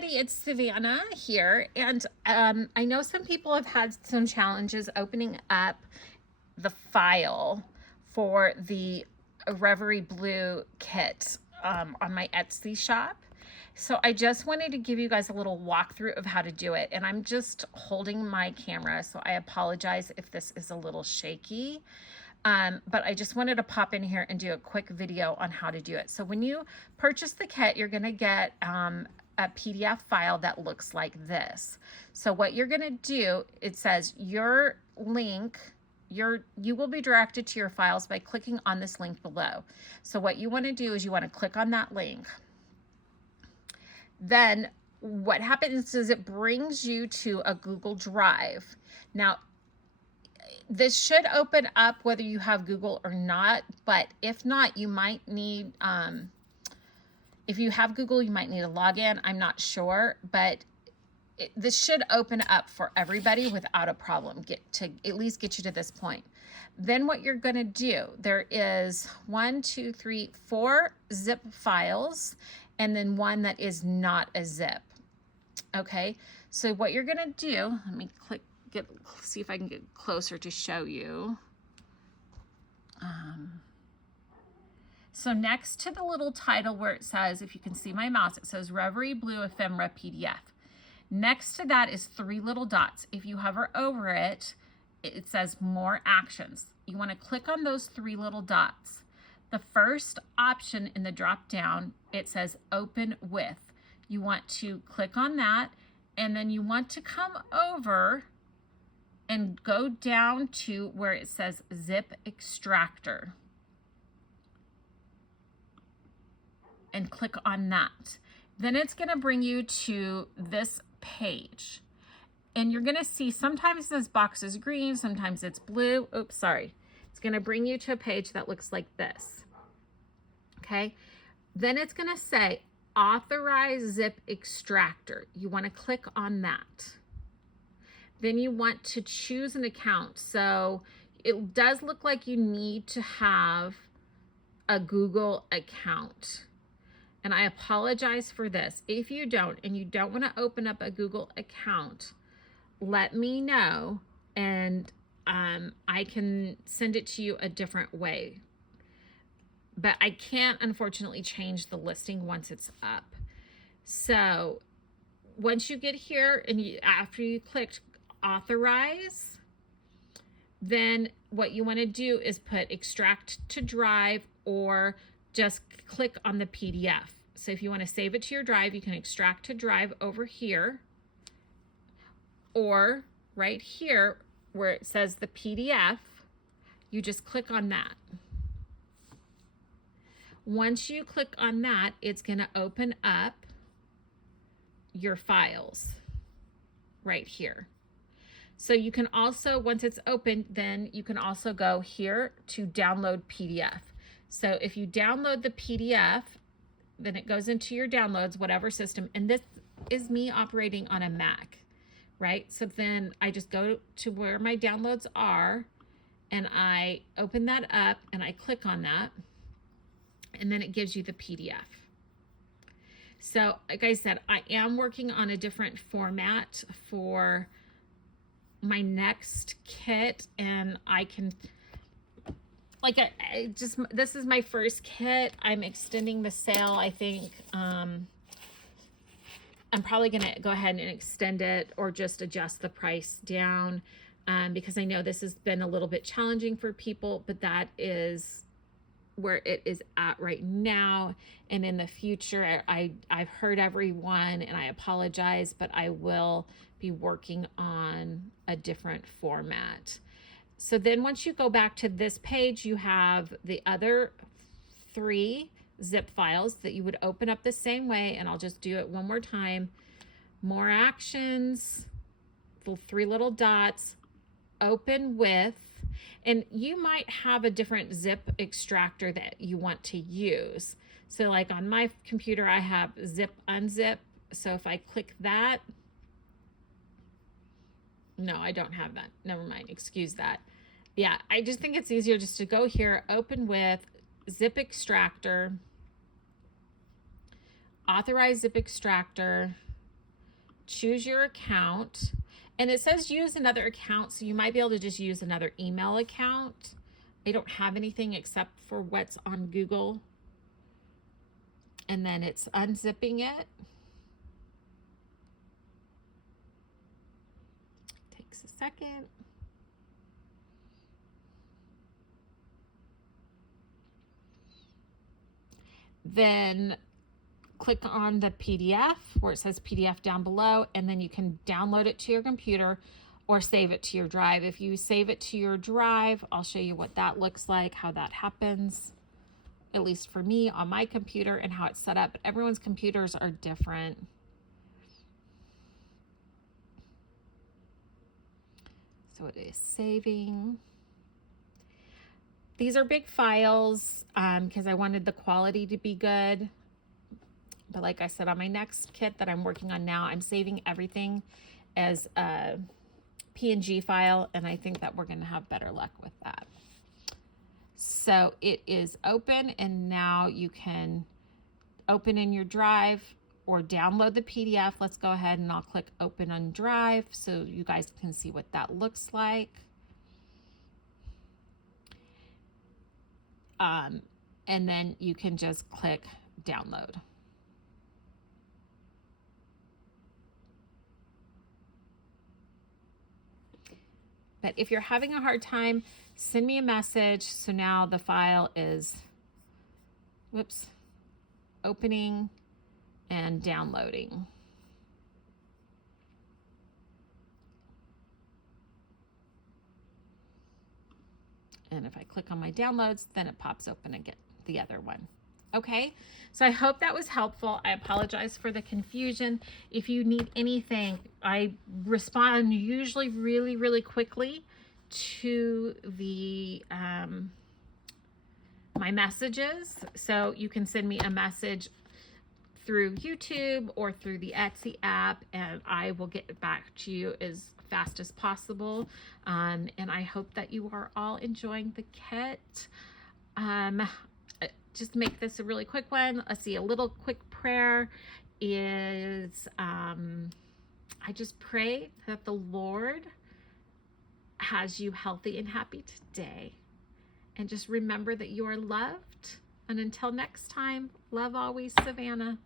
everybody, it's Savannah here, and I know some people have had some challenges opening up the file for the Reverie Bleue kit on my Etsy shop. So I just wanted to give you guys a little walkthrough of how to do it, and I'm just holding my camera, so I apologize if this is a little shaky. But I just wanted to pop in here and do a quick video on how to do it. So when you purchase the kit, you're going to get a PDF file that looks like this. So what you're going to do, it says your link, you will be directed to your files by clicking on this link below. So what you want to do is you want to click on that link. Then what happens is it brings you to a Google Drive. Now, this should open up whether you have Google or not, but if not, you might need, if you have Google, you might need a login. I'm not sure, but this should open up for everybody without a problem, at least get you to this point. Then what you're gonna do, there is 4 zip files, and then one that is not a zip, okay? So what you're gonna do, let me see if I can get closer to show you. So next to the little title where it says, if you can see my mouse, it says Reverie Bleue Ephemera PDF. Next to that is 3 little dots. If you hover over it, it says More Actions. You want to click on those 3 little dots. The first option in the drop down, it says Open With. You want to click on that, and then you want to come over and go down to where it says Zip Extractor and click on that. Then it's going to bring you to this page, and you're going to see sometimes this box is green, sometimes it's blue. Oops, sorry. It's going to bring you to a page that looks like this. Okay. Then it's going to say Authorize Zip Extractor. You want to click on that. Then you want to choose an account. So it does look like you need to have a Google account. And I apologize for this. If you don't, and you don't want to open up a Google account, let me know, and I can send it to you a different way. But I can't, unfortunately, change the listing once it's up. So once you get here, and after you clicked Authorize, then what you want to do is put Extract to Drive, or just click on the PDF. So if you want to save it to your drive, you can Extract to Drive over here, or right here where it says the PDF, you just click on that. Once you click on that, it's going to open up your files right here. So you can also, once it's open, then you can also go here to download PDF. So if you download the PDF, then it goes into your downloads, whatever system. And this is me operating on a Mac, right? So then I just go to where my downloads are, and I open that up, and I click on that, and then it gives you the PDF. So like I said, I am working on a different format for my next kit, and I can, like, this is my first kit. I'm extending the sale. I think I'm probably gonna go ahead and extend it, or just adjust the price down, because I know this has been a little bit challenging for people, but that is where it is at right now. And in the future, I've heard everyone, and I apologize, but I will be working on a different format. So then once you go back to this page, you have the other 3 zip files that you would open up the same way, and I'll just do it one more time. More Actions, the 3 little dots, Open With, and you might have a different zip extractor that you want to use. So like on my computer, I have Zip Unzip. So if I click that, no, I don't have that. Never mind, excuse that. Yeah, I just think it's easier just to go here, Open With, Zip Extractor, Authorize Zip Extractor, choose your account, and it says use another account, so you might be able to just use another email account. I don't have anything except for what's on Google. And then it's unzipping it. Takes a second. Then click on the PDF where it says PDF down below, and then you can download it to your computer or save it to your drive. If you save it to your drive, I'll show you what that looks like, how that happens, at least for me on my computer, and how it's set up. But everyone's computers are different. So it is saving. These are big files because I wanted the quality to be good. But like I said, on my next kit that I'm working on now, I'm saving everything as a PNG file, and I think that we're going to have better luck with that. So it is open, and now you can open in your drive or download the PDF. Let's go ahead and I'll click open on drive so you guys can see what that looks like. And then you can just click download. But if you're having a hard time, send me a message. So now the file is, whoops, opening and downloading. And if I click on my downloads, then it pops open again, the other one. Okay, so I hope that was helpful. I apologize for the confusion. If you need anything, I respond usually really, really quickly to the my messages. So you can send me a message through YouTube or through the Etsy app, and I will get back to you as fast as possible. And I hope that you are all enjoying the kit. Just make this a really quick one. Let's see, a little quick prayer is, I just pray that the Lord has you healthy and happy today. And just remember that you are loved. And until next time, love always, Savannah.